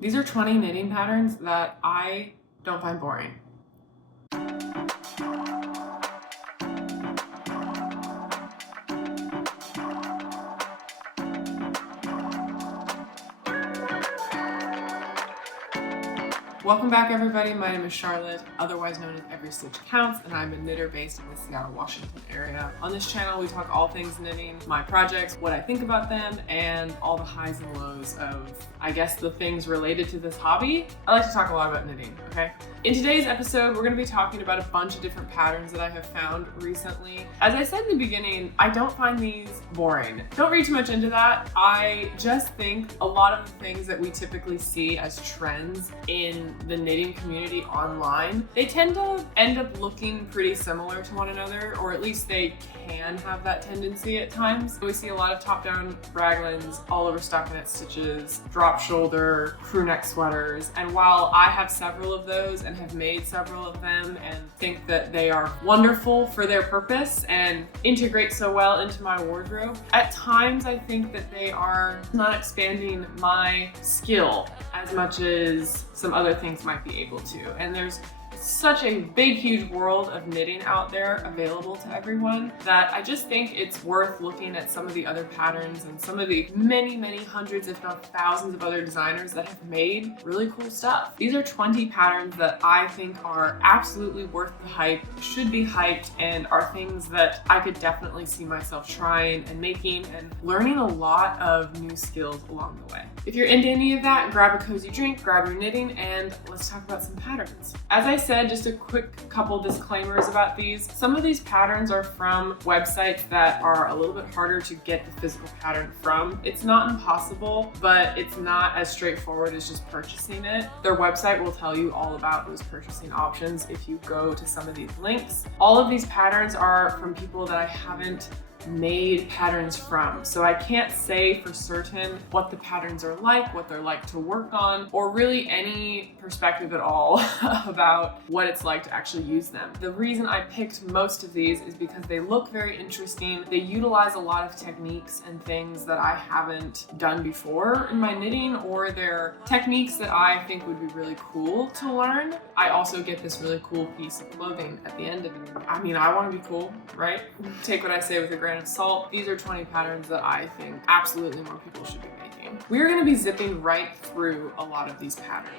These are 20 knitting patterns that I don't find boring. Welcome back, everybody. My name is Charlotte, otherwise known as Every Stitch Counts, and I'm a knitter based in the Seattle, Washington area. On this channel, we talk all things knitting, my projects, what I think about them, and all the highs and lows of, I guess, the things related to this hobby. I like to talk a lot about knitting, okay? In today's episode, we're going to be talking about a bunch of different patterns that I have found recently. As I said in the beginning, I don't find these boring. Don't read too much into that. I just think a lot of the things that we typically see as trends in the knitting community online, they tend to end up looking pretty similar to one another, or at least they can have that tendency at times. We see a lot of top-down raglans, all over stockinette stitches, drop shoulder, crew neck sweaters, and while I have several of those and have made several of them and think that they are wonderful for their purpose and integrate so well into my wardrobe, at times I think that they are not expanding my skill as much as some other things might be able to. And there's such a big, huge world of knitting out there available to everyone that I just think it's worth looking at some of the other patterns and some of the many, many hundreds, if not thousands of other designers that have made really cool stuff. These are 20 patterns that I think are absolutely worth the hype, should be hyped, and are things that I could definitely see myself trying and making and learning a lot of new skills along the way. If you're into any of that, grab a cozy drink, grab your knitting, and let's talk about some patterns. As I said, just a quick couple disclaimers about these. Some of these patterns are from websites that are a little bit harder to get the physical pattern from. It's not impossible, but it's not as straightforward as just purchasing it. Their website will tell you all about those purchasing options if you go to some of these links. All of these patterns are from people that I haven't made patterns from. So I can't say for certain what the patterns are like, what they're like to work on, or really any perspective at all about what it's like to actually use them. The reason I picked most of these is because they look very interesting. They utilize a lot of techniques and things that I haven't done before in my knitting, or they're techniques that I think would be really cool to learn. I also get this really cool piece of clothing at the end of it. I mean, I want to be cool, right? Take what I say with a grain of salt. These are 20 patterns that I think absolutely more people should be making. We're going to be zipping right through a lot of these patterns.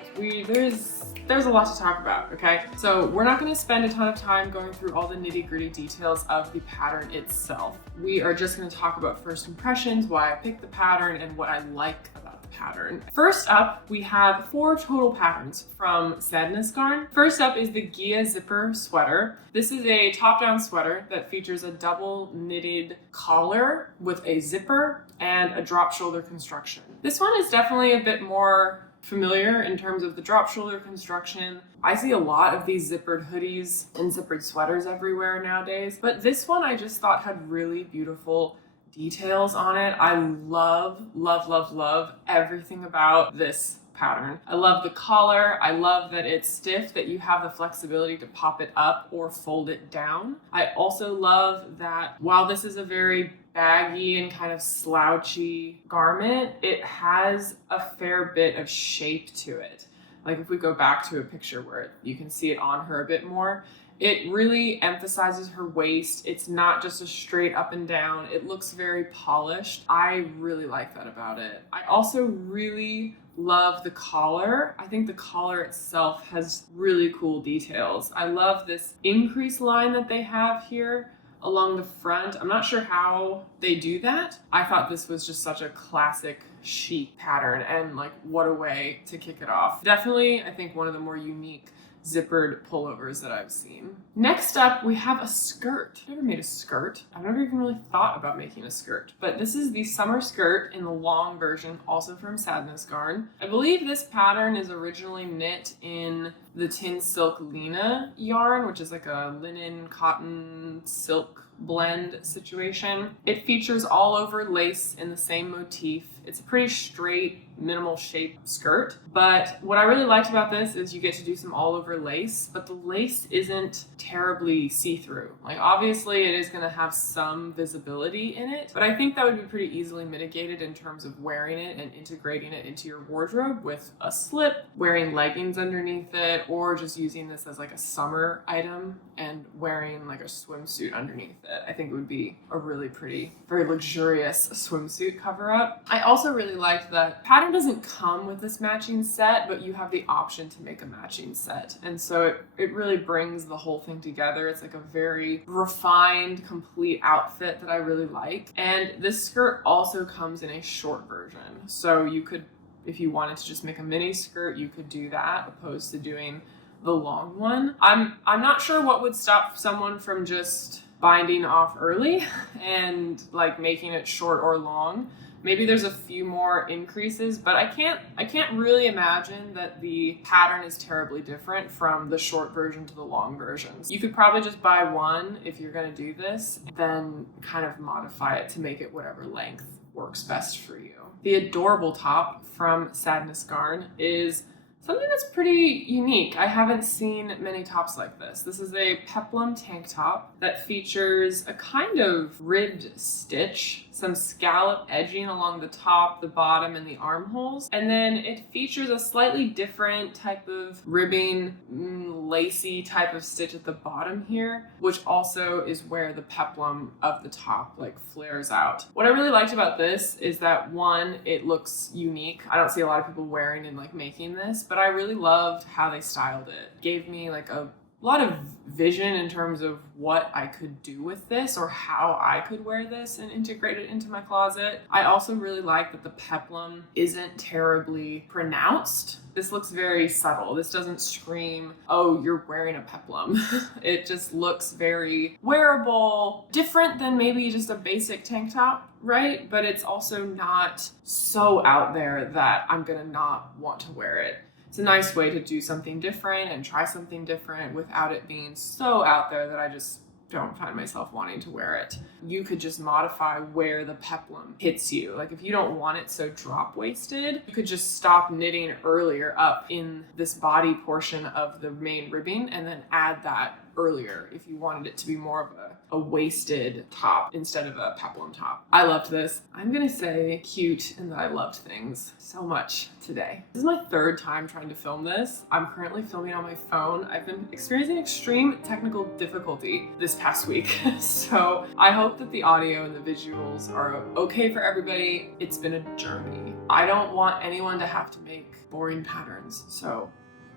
There's a lot to talk about, okay? So we're not going to spend a ton of time going through all the nitty-gritty details of the pattern itself. We are just going to talk about first impressions, why I picked the pattern, and what I like about the pattern. First up, we have 4 total patterns from Sadness Garn. First up is the Gia Zipper Sweater. This is a top-down sweater that features a double knitted collar with a zipper and a drop shoulder construction. This one is definitely a bit more familiar in terms of the drop shoulder construction. I see a lot of these zippered hoodies and zippered sweaters everywhere nowadays, but this one I just thought had really beautiful details on it. I love, love, love, love everything about this pattern. I love the collar. I love that it's stiff, that you have the flexibility to pop it up or fold it down. I also love that while this is a very baggy and kind of slouchy garment, it has a fair bit of shape to it. Like if we go back to a picture where you can see it on her a bit more, it really emphasizes her waist. It's not just a straight up and down. It looks very polished. I really like that about it. I also really love the collar. I think the collar itself has really cool details. I love this increase line that they have here along the front. I'm not sure how they do that. I thought this was just such a classic chic pattern, and like what a way to kick it off. Definitely, I think one of the more unique zippered pullovers that I've seen. Next up, we have a skirt. I've never made a skirt. I've never even really thought about making a skirt, but this is the summer skirt in the long version, also from Sadness Garn. I believe this pattern is originally knit in the Tin Silk Lena yarn, which is like a linen cotton silk blend situation. It features all over lace in the same motif. It's a pretty straight minimal shape skirt. But what I really liked about this is you get to do some all over lace, but the lace isn't terribly see-through. Like obviously it is gonna have some visibility in it, but I think that would be pretty easily mitigated in terms of wearing it and integrating it into your wardrobe with a slip, wearing leggings underneath it, or just using this as like a summer item and wearing like a swimsuit underneath it. I think it would be a really pretty, very luxurious swimsuit cover up. I also really liked that pattern doesn't come with this matching set, but you have the option to make a matching set. And so it really brings the whole thing together. It's like a very refined, complete outfit that I really like. And this skirt also comes in a short version. So you could, if you wanted to just make a mini skirt, you could do that opposed to doing the long one. I'm not sure what would stop someone from just binding off early and like making it short or long. Maybe there's a few more increases, but I can't really imagine that the pattern is terribly different from the short version to the long versions. You could probably just buy one if you're gonna do this, then kind of modify it to make it whatever length works best for you. The adorable top from Sadness Garn is something that's pretty unique. I haven't seen many tops like this. This is a peplum tank top that features a kind of ribbed stitch, some scallop edging along the top, the bottom, and the armholes. And then it features a slightly different type of ribbing, lacy type of stitch at the bottom here, which also is where the peplum of the top like flares out. What I really liked about this is that one, it looks unique. I don't see a lot of people wearing and like making this, but I really loved how they styled it. Gave me like a lot of vision in terms of what I could do with this or how I could wear this and integrate it into my closet. I also really like that the peplum isn't terribly pronounced. This looks very subtle. This doesn't scream, oh, you're wearing a peplum. It just looks very wearable, different than maybe just a basic tank top, right? But it's also not so out there that I'm gonna not want to wear it. It's a nice way to do something different and try something different without it being so out there that I just don't find myself wanting to wear it. You could just modify where the peplum hits you. Like if you don't want it so drop-waisted, you could just stop knitting earlier up in this body portion of the main ribbing and then add that earlier if you wanted it to be more of a waisted top instead of a peplum top. I loved this. I'm gonna say cute and that I loved things so much today. This is my third time trying to film this. I'm currently filming on my phone. I've been experiencing extreme technical difficulty this past week. So I hope that the audio and the visuals are okay for everybody. It's been a journey. I don't want anyone to have to make boring patterns, so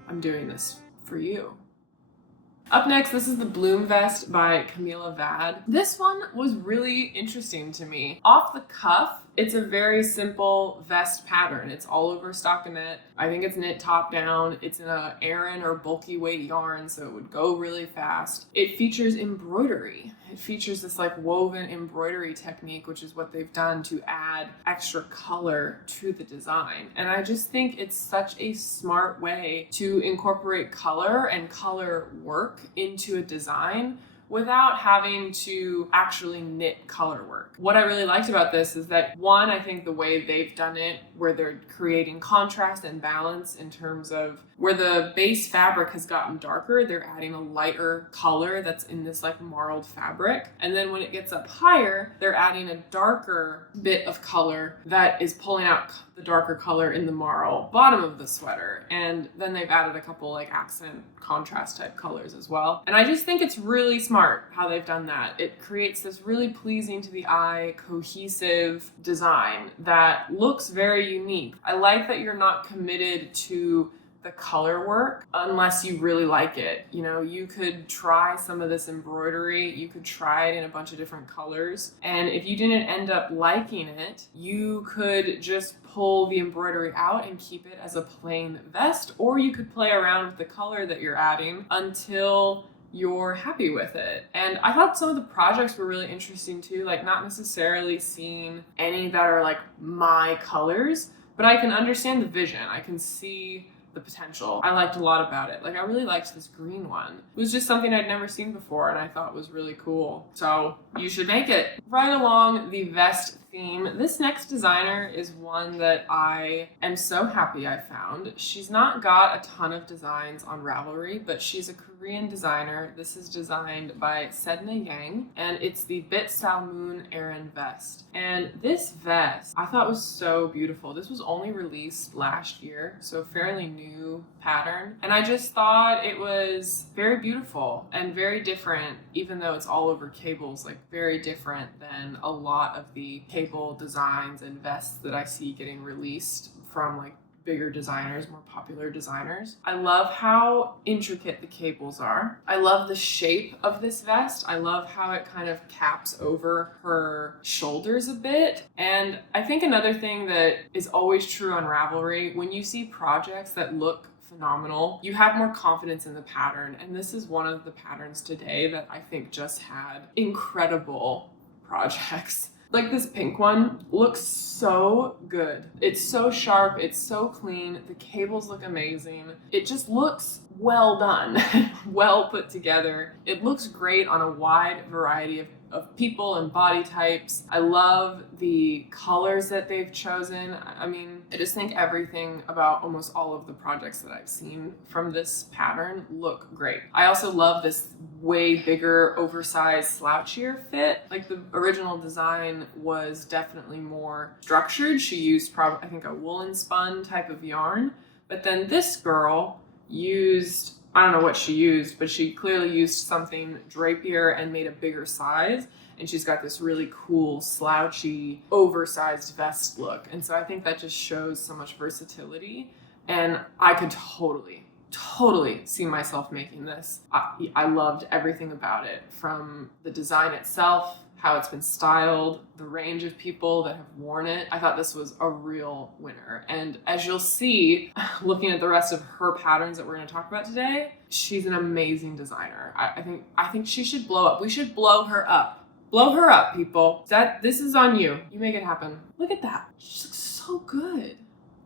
I'm doing this for you. Up next, this is the Bloom Vest by Camilla Vad. This one was really interesting to me. Off the cuff, it's a very simple vest pattern. It's all over stockinette. I think it's knit top down. It's in a Aran or bulky weight yarn, so it would go really fast. It features embroidery. It features this like woven embroidery technique, which is what they've done to add extra color to the design. And I just think it's such a smart way to incorporate color and color work into a design without having to actually knit color work. What I really liked about this is that one, I think the way they've done it, where they're creating contrast and balance in terms of where the base fabric has gotten darker, they're adding a lighter color that's in this like marled fabric. And then when it gets up higher, they're adding a darker bit of color that is pulling out the darker color in the marl bottom of the sweater. And then they've added a couple like accent contrast type colors as well. And I just think it's really smart how they've done that. It creates this really pleasing to the eye, cohesive design that looks very unique. I like that you're not committed to the color work unless you really like it. You know, you could try some of this embroidery, you could try it in a bunch of different colors, and if you didn't end up liking it, you could just pull the embroidery out and keep it as a plain vest, or you could play around with the color that you're adding until you're happy with it. And I thought some of the projects were really interesting too, like not necessarily seeing any that are like my colors, but I can understand the vision. I can see the potential. I liked a lot about it. Like I really liked this green one. It was just something I'd never seen before and I thought was really cool. So you should make it. Right along the vest theme. This next designer is one that I am so happy I found. She's not got a ton of designs on Ravelry, but she's a Korean designer. This is designed by Sedna Yang, and it's the Bitsalmoon Aran vest. And this vest I thought was so beautiful. This was only released last year, so a fairly new pattern. And I just thought it was very beautiful and very different, even though it's all over cables, like very different than a lot of the cable designs and vests that I see getting released from like bigger designers, more popular designers. I love how intricate the cables are. I love the shape of this vest. I love how it kind of caps over her shoulders a bit. And I think another thing that is always true on Ravelry, when you see projects that look phenomenal, you have more confidence in the pattern. And this is one of the patterns today that I think just had incredible projects. Like this pink one looks so good. It's so sharp, it's so clean, the cables look amazing. It just looks well done, well put together. It looks great on a wide variety of people and body types. I love the colors that they've chosen. I mean, I just think everything about almost all of the projects that I've seen from this pattern look great. I also love this way bigger, oversized slouchier fit. Like the original design was definitely more structured. She used probably, I think, a woolen spun type of yarn. But then this girl used, I don't know what she used, but she clearly used something drapier and made a bigger size. And she's got this really cool, slouchy, oversized vest look. And so I think that just shows so much versatility. And I could totally see myself making this. I loved everything about it, from the design itself, how it's been styled, the range of people that have worn it. I thought this was a real winner. And as you'll see, looking at the rest of her patterns that we're going to talk about today, she's an amazing designer. I think she should blow up. We should blow her up. Blow her up, people. This is on you. You make it happen. Look at that. She looks so good.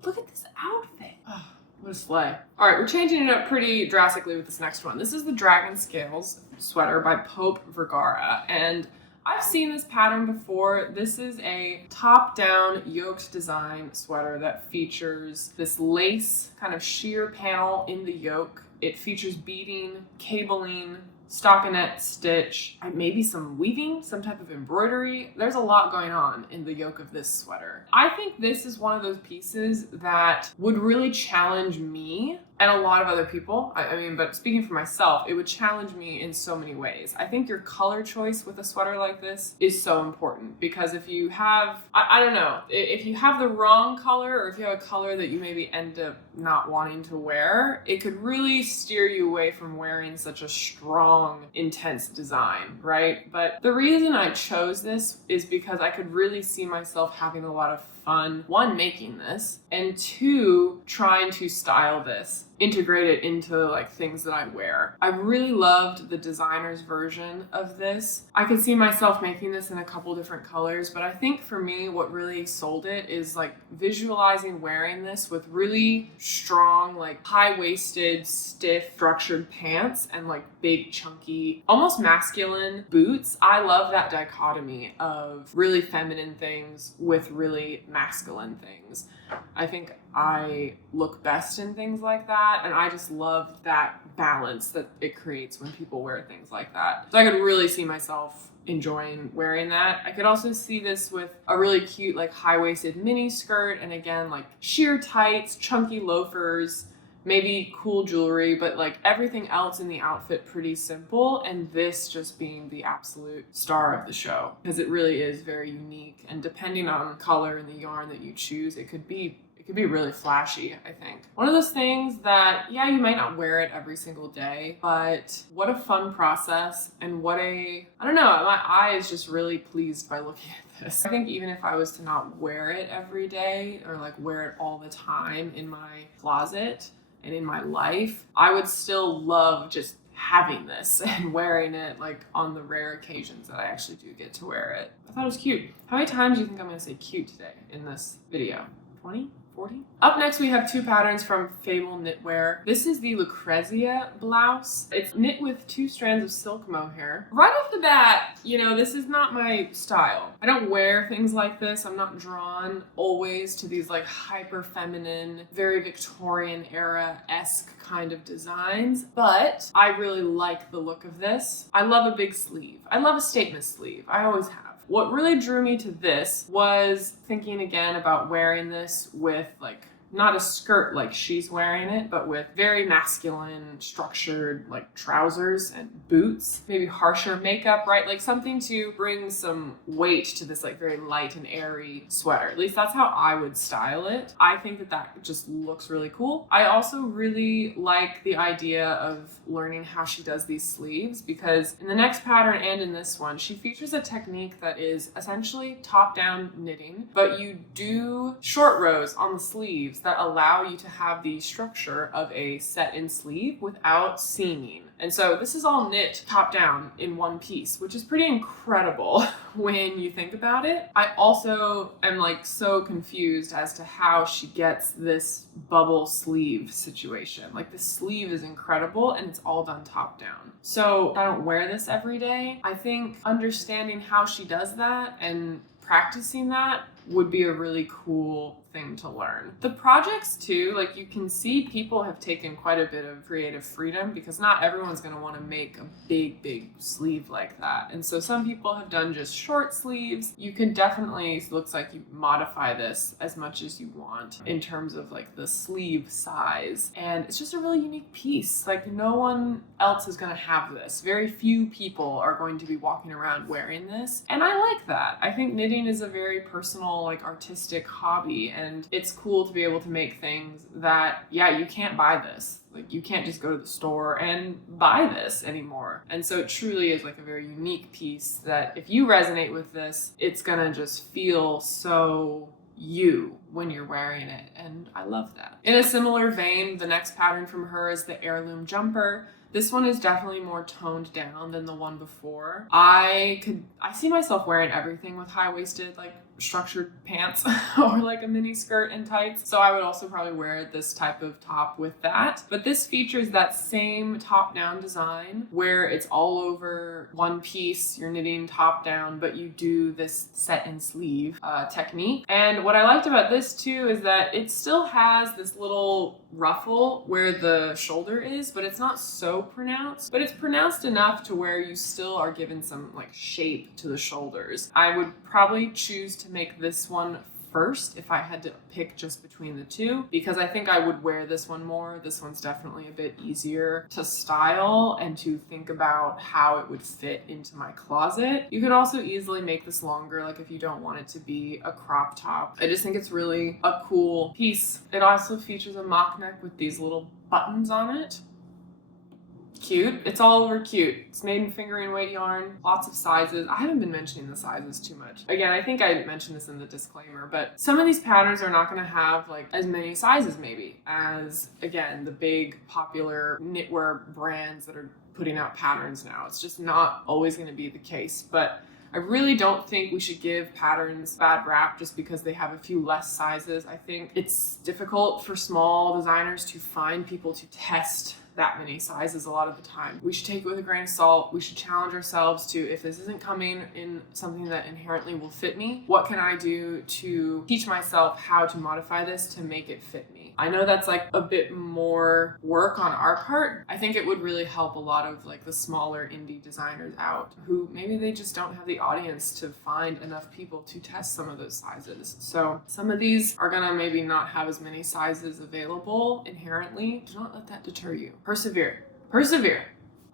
Look at this outfit. Oh, what a slay. All right, we're changing it up pretty drastically with this next one. This is the Dragon Scales sweater by Pope Vergara. And I've seen this pattern before. This is a top-down yoked design sweater that features this lace kind of sheer panel in the yoke. It features beading, cabling, stockinette stitch, maybe some weaving, some type of embroidery. There's a lot going on in the yoke of this sweater. I think this is one of those pieces that would really challenge me and a lot of other people. I mean, but speaking for myself, it would challenge me in so many ways. I think your color choice with a sweater like this is so important, because if you have, I don't know, if you have the wrong color, or if you have a color that you maybe end up not wanting to wear, it could really steer you away from wearing such a strong, intense design, right? But the reason I chose this is because I could really see myself having a lot of fun, one, making this, and two, trying to style this, integrate it into like things that I wear. I really loved the designer's version of this. I could see myself making this in a couple different colors, but I think for me, what really sold it is like visualizing wearing this with really strong, like high-waisted, stiff, structured pants and like big, chunky, almost masculine boots. I love that dichotomy of really feminine things with really masculine things. I think I look best in things like that, and I just love that balance that it creates when people wear things like that. So I could really see myself enjoying wearing that. I could also see this with a really cute like high-waisted mini skirt, and again like sheer tights, chunky loafers, maybe cool jewelry, but like everything else in the outfit pretty simple, and this just being the absolute star of the show, because it really is very unique, and depending on color and the yarn that you choose, it could be really flashy, I think. One of those things that, yeah, you might not wear it every single day, but what a fun process, and I don't know, my eye is just really pleased by looking at this. I think even if I was to not wear it every day, or like wear it all the time in my closet and in my life, I would still love just having this and wearing it like on the rare occasions that I actually do get to wear it. I thought it was cute. How many times do you think I'm gonna say cute today in this video? 20? $40. Up next, we have two patterns from Fable Knitwear. This is the Lucrezia blouse. It's knit with 2 strands of silk mohair. Right off the bat, you know, this is not my style. I don't wear things like this. I'm not drawn always to these like hyper feminine, very Victorian era-esque kind of designs, but I really like the look of this. I love a big sleeve. I love a statement sleeve. I always have. What really drew me to this was thinking again about wearing this with like not a skirt like she's wearing it, but with very masculine, structured like trousers and boots, maybe harsher makeup, right? Like something to bring some weight to this like very light and airy sweater. At least that's how I would style it. I think that that just looks really cool. I also really like the idea of learning how she does these sleeves, because in the next pattern and in this one, she features a technique that is essentially top-down knitting, but you do short rows on the sleeves that allow you to have the structure of a set-in sleeve without seaming. And so this is all knit top down in one piece, which is pretty incredible when you think about it. I also am like so confused as to how she gets this bubble sleeve situation. Like the sleeve is incredible and it's all done top down. So I don't wear this every day. I think understanding how she does that and practicing that would be a really cool thing to learn. The projects too, like you can see people have taken quite a bit of creative freedom, because not everyone's going to want to make a big sleeve like that. And so some people have done just short sleeves. You can definitely, it looks like you modify this as much as you want in terms of like the sleeve size. And it's just a really unique piece. Like no one else is going to have this. Very few people are going to be walking around wearing this. And I like that. I think knitting is a very personal, like artistic hobby, and it's cool to be able to make things that, yeah, you can't buy this. Like you can't just go to the store and buy this anymore. And so it truly is like a very unique piece that if you resonate with this, it's gonna just feel so you when you're wearing it. And I love that. In a similar vein, the next pattern from her is the Heirloom jumper. This one is definitely more toned down than the one before. I see myself wearing everything with high-waisted, like structured pants or like a mini skirt and tights. So I would also probably wear this type of top with that. But this features that same top-down design where it's all over one piece, you're knitting top down, but you do this set-in sleeve technique. And what I liked about this too is that it still has this little ruffle where the shoulder is, but it's not so pronounced, but it's pronounced enough to where you still are given some like shape to the shoulders. I would probably choose to make this one first if I had to pick just between the two, because I think I would wear this one more. This one's definitely a bit easier to style and to think about how it would fit into my closet. You could also easily make this longer, like if you don't want it to be a crop top. I just think it's really a cool piece. It also features a mock neck with these little buttons on it. Cute. It's all over cute. It's made in fingering weight yarn, lots of sizes. I haven't been mentioning the sizes too much. Again, I think I mentioned this in the disclaimer, but some of these patterns are not going to have like as many sizes maybe as, again, the big popular knitwear brands that are putting out patterns now. It's just not always going to be the case, but I really don't think we should give patterns bad rap just because they have a few less sizes. I think it's difficult for small designers to find people to test that many sizes a lot of the time. We should take it with a grain of salt. We should challenge ourselves to, if this isn't coming in something that inherently will fit me, what can I do to teach myself how to modify this to make it fit me? I know that's like a bit more work on our part. I think it would really help a lot of like the smaller indie designers out who maybe they just don't have the audience to find enough people to test some of those sizes. So some of these are gonna maybe not have as many sizes available inherently. Do not let that deter you. Persevere. Persevere.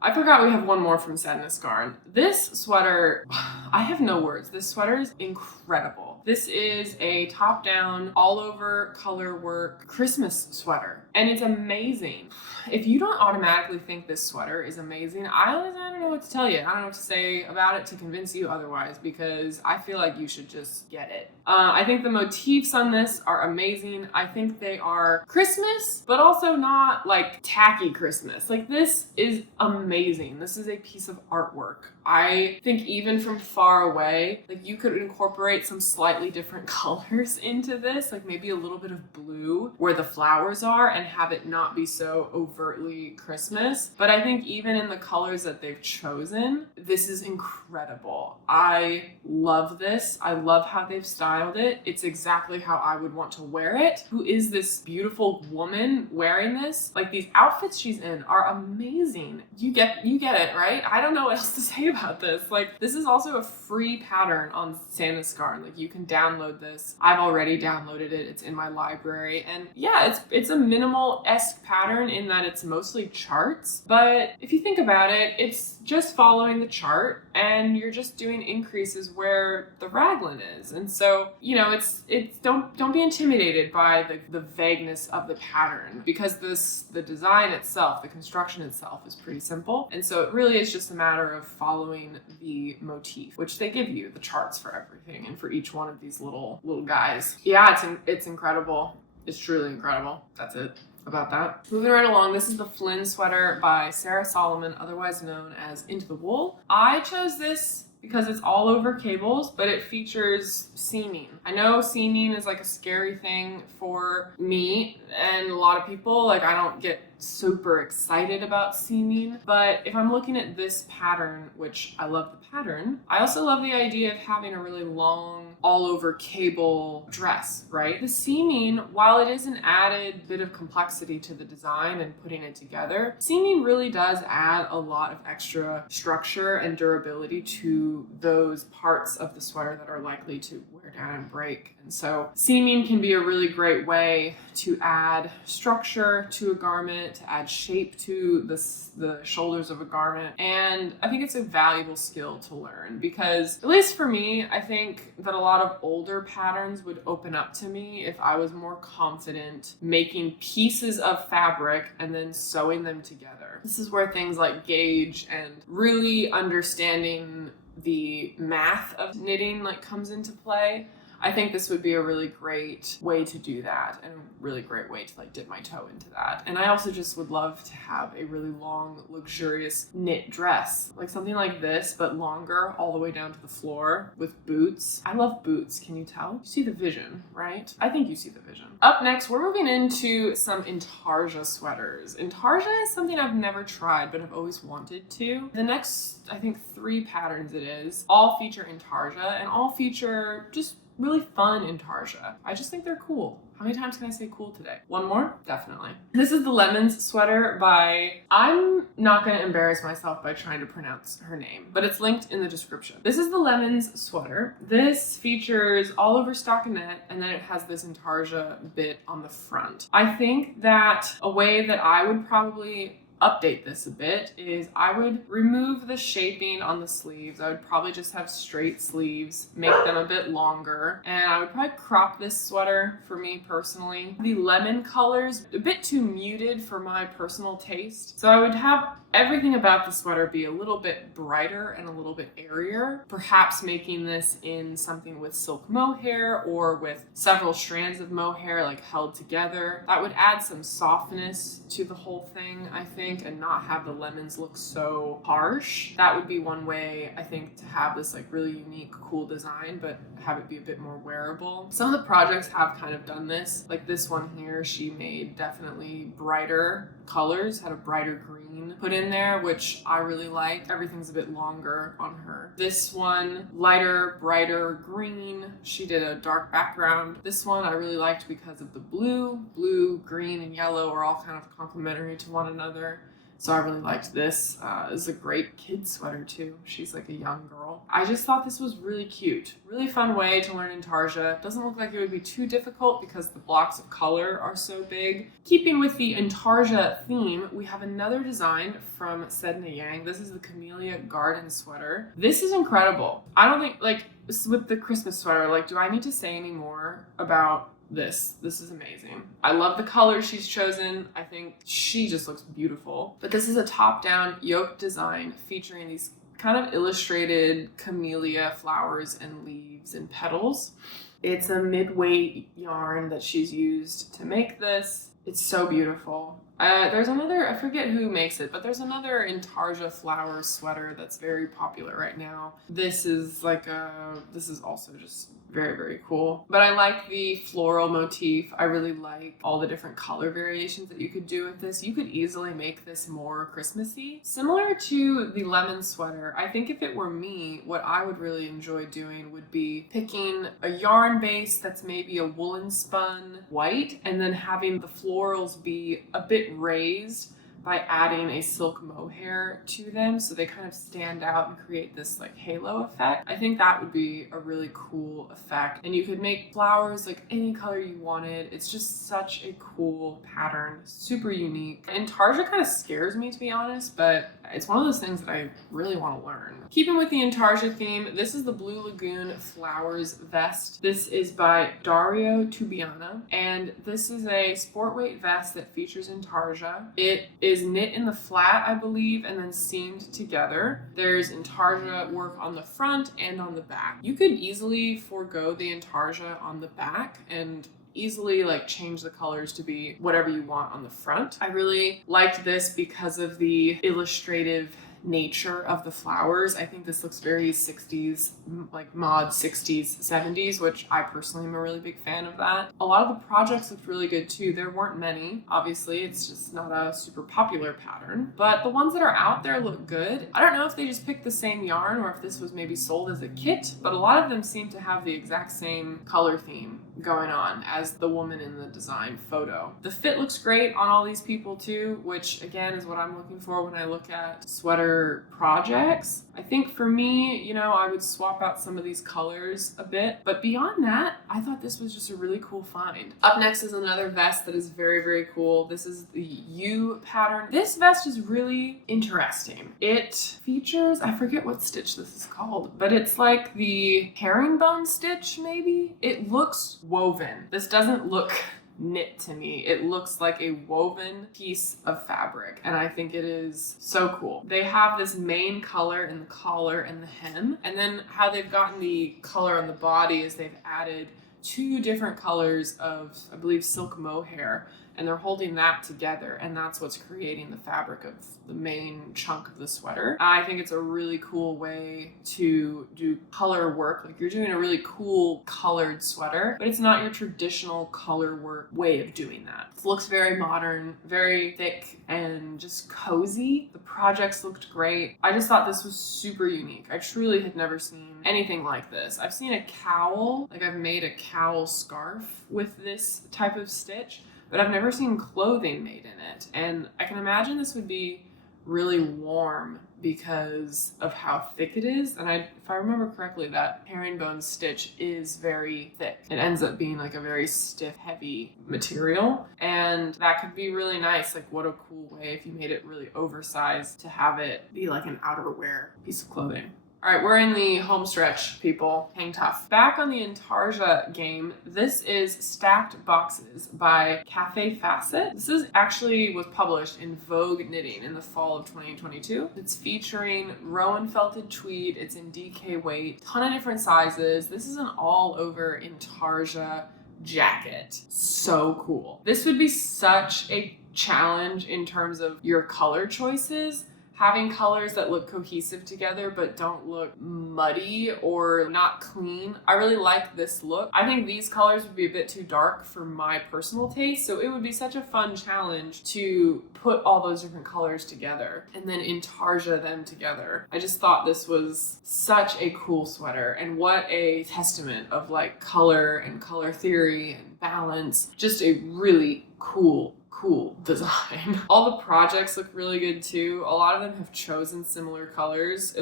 I forgot we have one more from Sadness Garn. This sweater, I have no words. This sweater is incredible. This is a top-down, all-over color work Christmas sweater, and it's amazing. If you don't automatically think this sweater is amazing, I don't know what to tell you. I don't know what to say about it to convince you otherwise, because I feel like you should just get it. I think the motifs on this are amazing. I think they are Christmas, but also not like tacky Christmas. Like, this is amazing. This is a piece of artwork. I think even from far away, like, you could incorporate some slightly different colors into this, like maybe a little bit of blue where the flowers are, and have it not be so overtly Christmas. But I think even in the colors that they've chosen, this is incredible. I love this. I love how they've styled it. It's exactly how I would want to wear it. Who is this beautiful woman wearing this? Like, these outfits she's in are amazing. You get it, right? I don't know what else to say about this. Like, this is also a free pattern on Sanskar. Like, you can download this. I've already downloaded it. It's in my library. And yeah, it's a minimal-esque pattern in that it's mostly charts. But if you think about it, it's just following the chart, and you're just doing increases where the raglan is. And so, you know, it's don't be intimidated by the vagueness of the pattern, because the design itself, the construction itself, is pretty simple. And so it really is just a matter of following the motif, which they give you the charts for everything and for each one of these little guys. Yeah, it's incredible. It's truly incredible. That's it about that. Moving right along, this is the Flynn sweater by Sarah Solomon, otherwise known as Into the Wool. I chose this because it's all over cables, but it features seaming. I know seaming is like a scary thing for me and a lot of people. Like, I don't get super excited about seaming, but if I'm looking at this pattern, which I love the pattern, I also love the idea of having a really long all over cable dress, right? The seaming, while it is an added bit of complexity to the design and putting it together, seaming really does add a lot of extra structure and durability to those parts of the sweater that are likely to wear down and break. And so seaming can be a really great way to add structure to a garment, to add shape to the shoulders of a garment. And I think it's a valuable skill to learn, because at least for me, I think that a lot of older patterns would open up to me if I was more confident making pieces of fabric and then sewing them together. This is where things like gauge and really understanding the math of knitting like comes into play. I think this would be a really great way to do that, and a really great way to like dip my toe into that. And I also just would love to have a really long, luxurious knit dress, like something like this, but longer all the way down to the floor with boots. I love boots. Can you tell? You see the vision, right? I think you see the vision. Up next, we're moving into some intarsia sweaters. Intarsia is something I've never tried, but I've always wanted to. The next, I think, 3 patterns it is, all feature intarsia, and all feature just really fun intarsia. I just think they're cool. How many times can I say cool today? One more? Definitely. This is the Lemons sweater by, I'm not going to embarrass myself by trying to pronounce her name, but it's linked in the description. This is the Lemons sweater. This features all over stockinette, and then it has this intarsia bit on the front. I think that a way that I would probably update this a bit is I would remove the shaping on the sleeves. I would probably just have straight sleeves, make them a bit longer, and I would probably crop this sweater for me personally. The lemon colors, a bit too muted for my personal taste. So I would have everything about the sweater be a little bit brighter and a little bit airier, perhaps making this in something with silk mohair or with several strands of mohair like held together. That would add some softness to the whole thing, I think, and not have the lemons look so harsh. That would be one way, I think, to have this like really unique, cool design, but have it be a bit more wearable. Some of the projects have kind of done this. Like this one here, she made definitely brighter colors, had a brighter green put in there, which I really liked. Everything's a bit longer on her. This one, lighter, brighter green. She did a dark background. This one I really liked because of the blue. Blue, green, and yellow are all kind of complementary to one another. So I really liked this. It's a great kid sweater too. She's like a young girl. I just thought this was really cute. Really fun way to learn intarsia. Doesn't look like it would be too difficult because the blocks of color are so big. Keeping with the intarsia theme, we have another design from Sedna Yang. This is the Camellia Garden sweater. This is incredible. I don't think, like, with the Christmas sweater, like, do I need to say any more about this is amazing. I love the color she's chosen. I think she just looks beautiful. But this is a top-down yoke design featuring these kind of illustrated camellia flowers and leaves and petals. It's a mid-weight yarn that she's used to make this. It's so beautiful. There's another, I forget who makes it, but there's another Intarsia flower sweater that's very popular right now. This is also just very, very cool. But I like the floral motif. I really like all the different color variations that you could do with this. You could easily make this more Christmassy. Similar to the lemon sweater, I think if it were me, what I would really enjoy doing would be picking a yarn base that's maybe a woolen spun white, and then having the florals be a bit raised by adding a silk mohair to them so they kind of stand out and create this like halo effect. I think that would be a really cool effect. And you could make flowers like any color you wanted. It's just such a cool pattern, super unique. Intarsia kind of scares me, to be honest, but it's one of those things that I really want to learn. Keeping with the Intarsia theme, this is the Blue Lagoon Flowers vest. This is by Dario Tubiana, and this is a sport weight vest that features Intarsia. It is knit in the flat, I believe, and then seamed together. There's Intarsia work on the front and on the back. You could easily forego the Intarsia on the back and easily like change the colors to be whatever you want on the front. I really liked this because of the illustrative nature of the flowers. I think this looks very 60s, like mod 60s, 70s, which I personally am a really big fan of that. A lot of the projects looked really good too. There weren't many, obviously, it's just not a super popular pattern, but the ones that are out there look good. I don't know if they just picked the same yarn or if this was maybe sold as a kit, but a lot of them seem to have the exact same color theme going on as the woman in the design photo. The fit looks great on all these people too, which again is what I'm looking for when I look at sweater projects. I think for me, you know, I would swap out some of these colors a bit, but beyond that, I thought this was just a really cool find. Up next is another vest that is very, very cool. This is the U pattern. This vest is really interesting. It features, I forget what stitch this is called, but it's like the herringbone stitch maybe? It looks woven. This doesn't look knit to me. It looks like a woven piece of fabric, and I think it is so cool. They have this main color in the collar and the hem, and then how they've gotten the color on the body is they've added two different colors of, I believe, silk mohair, and they're holding that together, and that's what's creating the fabric of the main chunk of the sweater. I think it's a really cool way to do color work. Like, you're doing a really cool colored sweater, but it's not your traditional color work way of doing that. It looks very modern, very thick, and just cozy. The projects looked great. I just thought this was super unique. I truly had never seen anything like this. I've seen a cowl, like I've made a cowl scarf with this type of stitch, but I've never seen clothing made in it. And I can imagine this would be really warm because of how thick it is. And if I remember correctly, that herringbone stitch is very thick. It ends up being like a very stiff, heavy material. And that could be really nice. Like, what a cool way if you made it really oversized to have it be like an outerwear piece of clothing. All right, we're in the home stretch, people. Hang tough. Back on the Intarsia game, this is Stacked Boxes by Cafe Facet. This was published in Vogue Knitting in the fall of 2022. It's featuring Rowan felted tweed. It's in DK weight, ton of different sizes. This is an all over Intarsia jacket. So cool. This would be such a challenge in terms of your color choices. Having colors that look cohesive together but don't look muddy or not clean. I really like this look. I think these colors would be a bit too dark for my personal taste, so it would be such a fun challenge to put all those different colors together and then Intarsia them together. I just thought this was such a cool sweater, and what a testament of like color and color theory and balance. Just a really cool design. All the projects look really good too. A lot of them have chosen similar colors.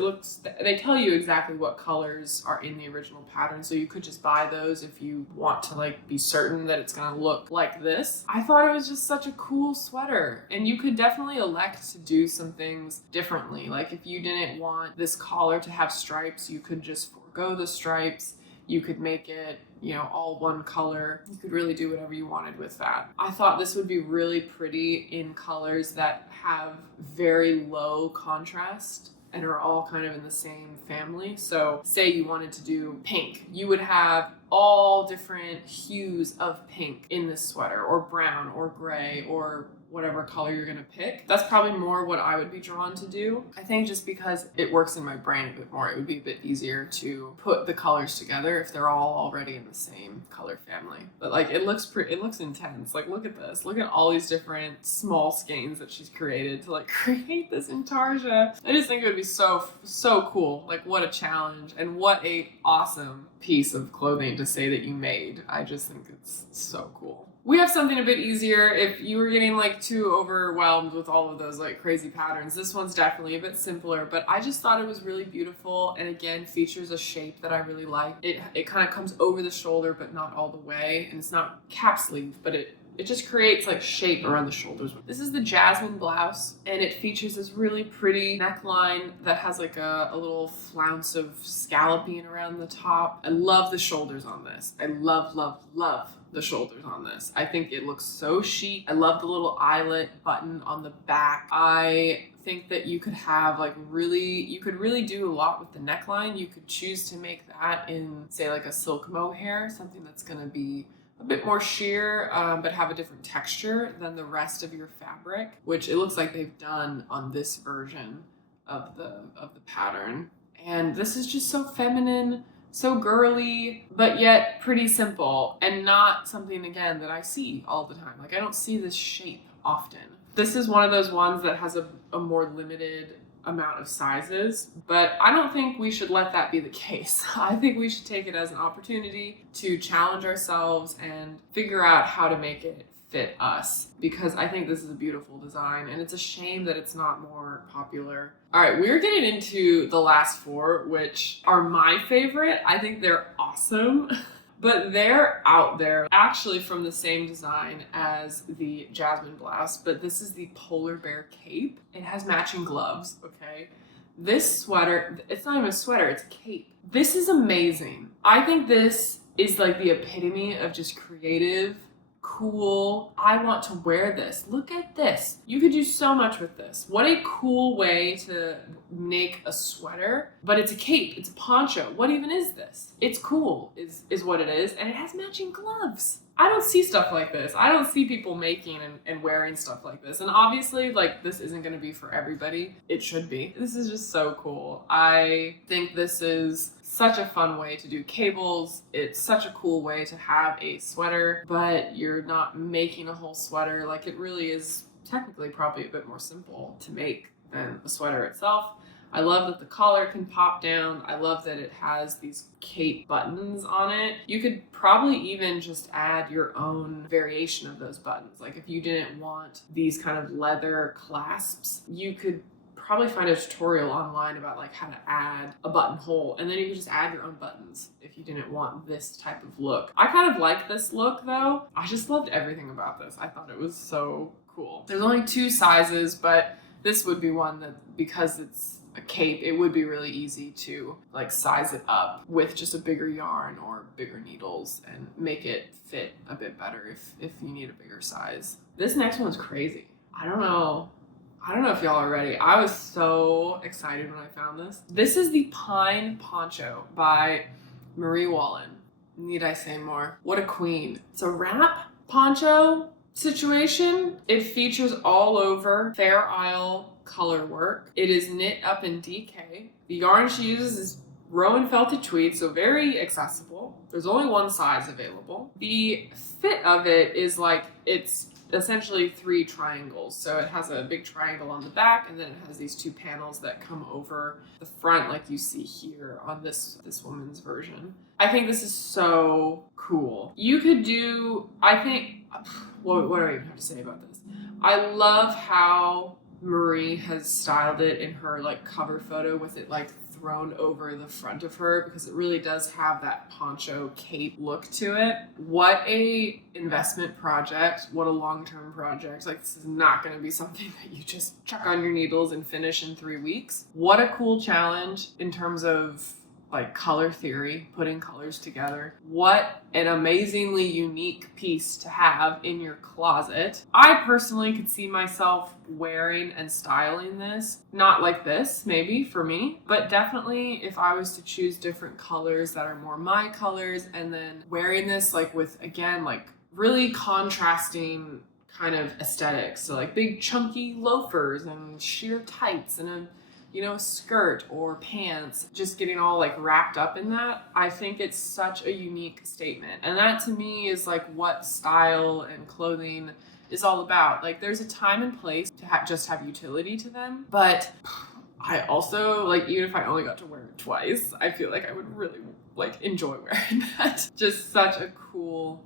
They tell you exactly what colors are in the original pattern, so you could just buy those if you want to like be certain that it's gonna look like this. I thought it was just such a cool sweater, and you could definitely elect to do some things differently. Like, if you didn't want this collar to have stripes, you could just forego the stripes. You could make it, you know, all one color. You could really do whatever you wanted with that. I thought this would be really pretty in colors that have very low contrast and are all kind of in the same family. So say you wanted to do pink, you would have all different hues of pink in this sweater, or brown or gray or whatever color you're gonna pick. That's probably more what I would be drawn to do. I think just because it works in my brain a bit more, it would be a bit easier to put the colors together if they're all already in the same color family. But like, it looks intense. Like, look at this. Look at all these different small skeins that she's created to like create this intarsia. I just think it would be so cool. Like, what a challenge, and what a awesome piece of clothing to say that you made. I just think it's so cool. We have something a bit easier. If you were getting like too overwhelmed with all of those like crazy patterns, this one's definitely a bit simpler, but I just thought it was really beautiful, and again features a shape that I really like. It kind of comes over the shoulder but not all the way, and it's not cap sleeve, but it just creates like shape around the shoulders. This is the Jasmine blouse, and it features this really pretty neckline that has like a little flounce of scalloping around the top. I love the shoulders on this. I love the shoulders on this. I think it looks so chic. I love the little eyelet button on the back. I think that you could have like you could really do a lot with the neckline. You could choose to make that in, say, like a silk mohair, something that's gonna be a bit more sheer, but have a different texture than the rest of your fabric, which it looks like they've done on this version of the pattern. And this is just so feminine, so girly, but yet pretty simple, and not something, again, that I see all the time. Like, I don't see this shape often. This is one of those ones that has a more limited amount of sizes, but I don't think we should let that be the case. I think we should take it as an opportunity to challenge ourselves and figure out how to make it fit us, because I think this is a beautiful design, and it's a shame that it's not more popular. All right, we're getting into the last four, which are my favorite. I think they're awesome. But they're out there, actually from the same design as the Jasmine blouse, but this is the polar bear cape. It has matching gloves, okay? This sweater, it's not even a sweater, it's a cape. This is amazing. I think this is like the epitome of just creative, cool. I want to wear this. Look at this. You could do so much with this. What a cool way to make a sweater, but it's a cape, it's a poncho. What even is this? It's cool is what it is, and it has matching gloves. I don't see stuff like this. I don't see people making and wearing stuff like this. And obviously, like, this isn't going to be for everybody. It should be. This is just so cool. I think this is such a fun way to do cables. It's such a cool way to have a sweater, but you're not making a whole sweater. Like, it really is technically probably a bit more simple to make than a sweater itself. I love that the collar can pop down. I love that it has these cape buttons on it. You could probably even just add your own variation of those buttons. Like, if you didn't want these kind of leather clasps, you could probably find a tutorial online about like how to add a buttonhole, and then you can just add your own buttons if you didn't want this type of look. I kind of like this look though. I just loved everything about this. I thought it was so cool. There's only 2 sizes, but this would be one that, because it's a cape, it would be really easy to like size it up with just a bigger yarn or bigger needles and make it fit a bit better if you need a bigger size. This next one's crazy. I don't know if y'all are ready. I was so excited when I found this. This is the Pine Poncho by Marie Wallen. Need I say more? What a queen. It's a wrap poncho situation. It features all over Fair Isle color work. It is knit up in DK. The yarn she uses is Rowan felted tweed, so very accessible. There's only one size available. The fit of it is like, it's essentially 3 triangles. So it has a big triangle on the back, and then it has these 2 panels that come over the front like you see here on this woman's version. I think this is so cool. You could do, I think, what do I even have to say about this? I love how Marie has styled it in her like cover photo with it like thrown over the front of her, because it really does have that poncho cape look to it. What a investment project. What a long-term project. Like, this is not going to be something that you just chuck on your needles and finish in 3 weeks. What a cool challenge in terms of like color theory, putting colors together. What an amazingly unique piece to have in your closet. I personally could see myself wearing and styling this. Not like this, maybe for me, but definitely if I was to choose different colors that are more my colors, and then wearing this like with, again, like really contrasting kind of aesthetics. So like big chunky loafers and sheer tights and a skirt or pants, just getting all like wrapped up in that. I think it's such a unique statement. And that to me is like what style and clothing is all about. Like there's a time and place to just have utility to them. But I also, like, even if I only got to wear it twice, I feel like I would really like enjoy wearing that. Just such a cool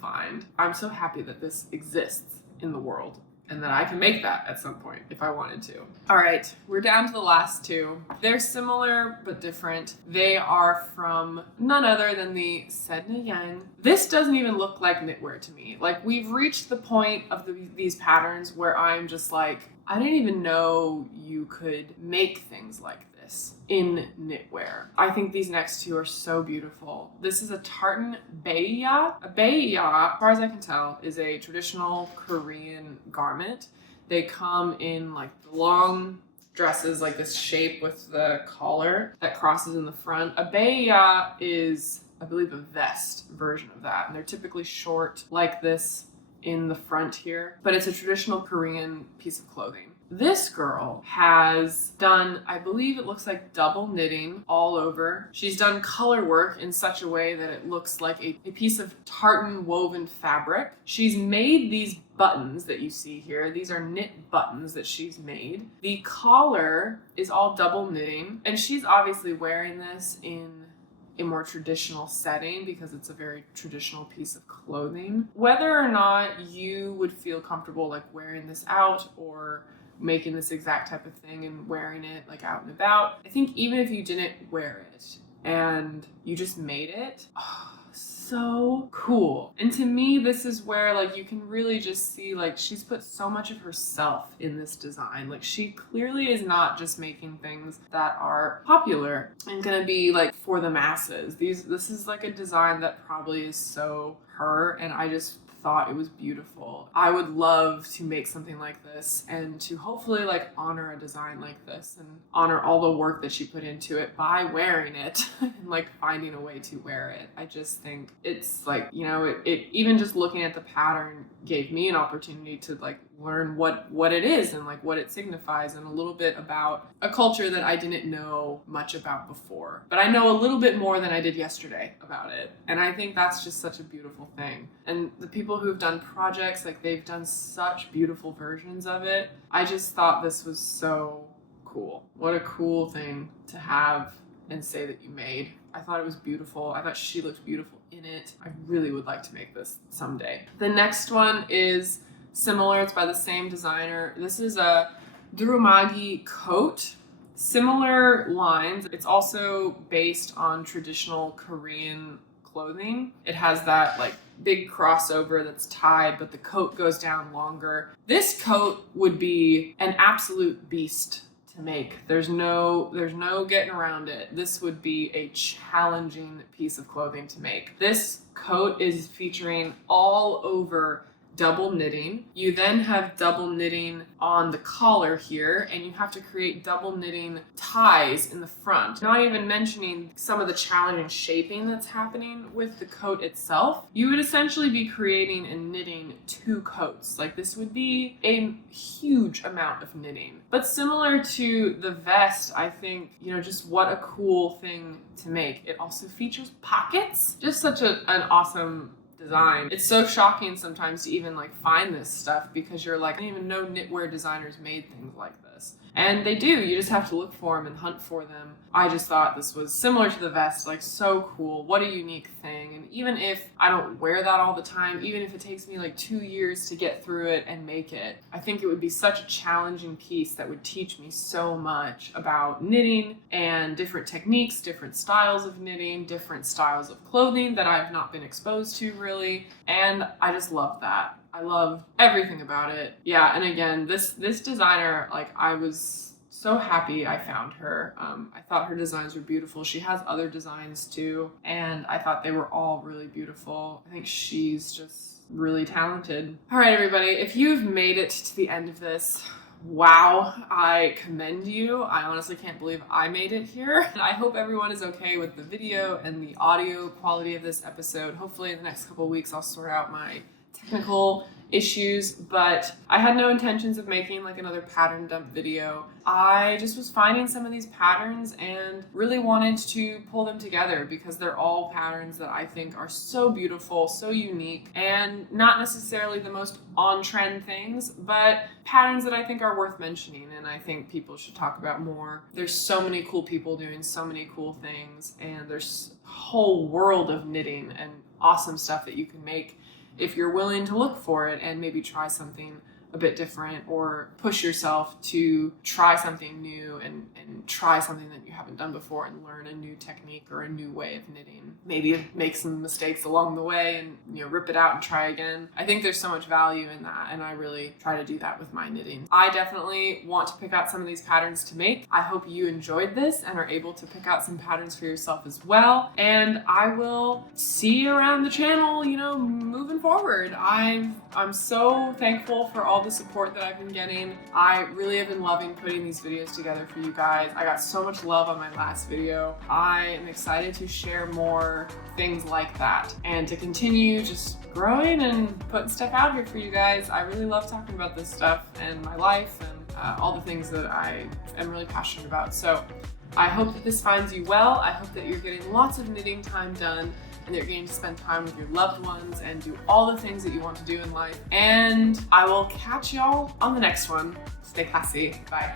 find. I'm so happy that this exists in the world, and that I can make that at some point if I wanted to. All right, we're down to the last two. They're similar but different. They are from none other than the Sedna Yang. This doesn't even look like knitwear to me. Like, we've reached the point of these patterns where I'm just like, I didn't even know you could make things like this in knitwear. I think these next two are so beautiful. This is a Tartan Baeja. A Baeja, as far as I can tell, is a traditional Korean garment. They come in like long dresses, like this shape with the collar that crosses in the front. A Baeja is, I believe, a vest version of that. And they're typically short like this in the front here, but it's a traditional Korean piece of clothing. This girl has done, I believe it looks like double knitting all over. She's done color work in such a way that it looks like a piece of tartan woven fabric. She's made these buttons that you see here. These are knit buttons that she's made. The collar is all double knitting, and she's obviously wearing this in a more traditional setting because it's a very traditional piece of clothing. Whether or not you would feel comfortable like wearing this out or making this exact type of thing and wearing it like out and about, I think even if you didn't wear it and you just made it, so cool. And to me, this is where like you can really just see like she's put so much of herself in this design. Like she clearly is not just making things that are popular and gonna be like for the masses. This is like a design that probably is so her, and I just thought it was beautiful. I would love to make something like this and to hopefully like honor a design like this and honor all the work that she put into it by wearing it and like finding a way to wear it. I just think it's like, it even just looking at the pattern gave me an opportunity to like learn what it is and like what it signifies, and a little bit about a culture that I didn't know much about before. But I know a little bit more than I did yesterday about it. And I think that's just such a beautiful thing. And the people who've done projects, like they've done such beautiful versions of it. I just thought this was so cool. What a cool thing to have and say that you made. I thought it was beautiful. I thought she looked beautiful in it. I really would like to make this someday. The next one is similar. It's by the same designer. This is a Durumagi coat. Similar lines. It's also based on traditional Korean clothing. It has that like big crossover that's tied, but the coat goes down longer. This coat would be an absolute beast to make. There's no getting around it. This would be a challenging piece of clothing to make. This coat is featuring all over double knitting. You then have double knitting on the collar here, and you have to create double knitting ties in the front. Not even mentioning some of the challenging shaping that's happening with the coat itself. You would essentially be creating and knitting two coats. Like this would be a huge amount of knitting. But similar to the vest, I think, just what a cool thing to make. It also features pockets. Just such an awesome design. It's so shocking sometimes to even like find this stuff because you're like, I didn't even know knitwear designers made things like this. And they do. You just have to look for them and hunt for them. I just thought this was similar to the vest, like so cool. What a unique thing. And even if I don't wear that all the time, even if it takes me like 2 years to get through it and make it, I think it would be such a challenging piece that would teach me so much about knitting and different techniques, different styles of knitting, different styles of clothing that I've not been exposed to really. And I just love that. I love everything about it. Yeah, and again, this designer, like I was so happy I found her. I thought her designs were beautiful. She has other designs too, and I thought they were all really beautiful. I think she's just really talented. All right, everybody, if you've made it to the end of this, wow, I commend you. I honestly can't believe I made it here. I hope everyone is okay with the video and the audio quality of this episode. Hopefully in the next couple of weeks I'll sort out my technical issues, but I had no intentions of making like another pattern dump video. I just was finding some of these patterns and really wanted to pull them together because they're all patterns that I think are so beautiful, so unique, and not necessarily the most on-trend things, but patterns that I think are worth mentioning and I think people should talk about more. There's so many cool people doing so many cool things, and there's a whole world of knitting and awesome stuff that you can make if you're willing to look for it and maybe try something a bit different or push yourself to try something new and try something that you haven't done before and learn a new technique or a new way of knitting. Maybe make some mistakes along the way and, you know, rip it out and try again. I think there's so much value in that, and I really try to do that with my knitting. I definitely want to pick out some of these patterns to make. I hope you enjoyed this and are able to pick out some patterns for yourself as well. And I will see you around the channel, you know, moving forward. I'm so thankful for all the support that I've been getting. I really have been loving putting these videos together for you guys. I got so much love on my last video. I am excited to share more things like that and to continue just growing and putting stuff out here for you guys. I really love talking about this stuff and my life and all the things that I am really passionate about. So I hope that this finds you well. I hope that you're getting lots of knitting time done and that you're getting to spend time with your loved ones and do all the things that you want to do in life. And I will catch y'all on the next one. Stay classy. Bye.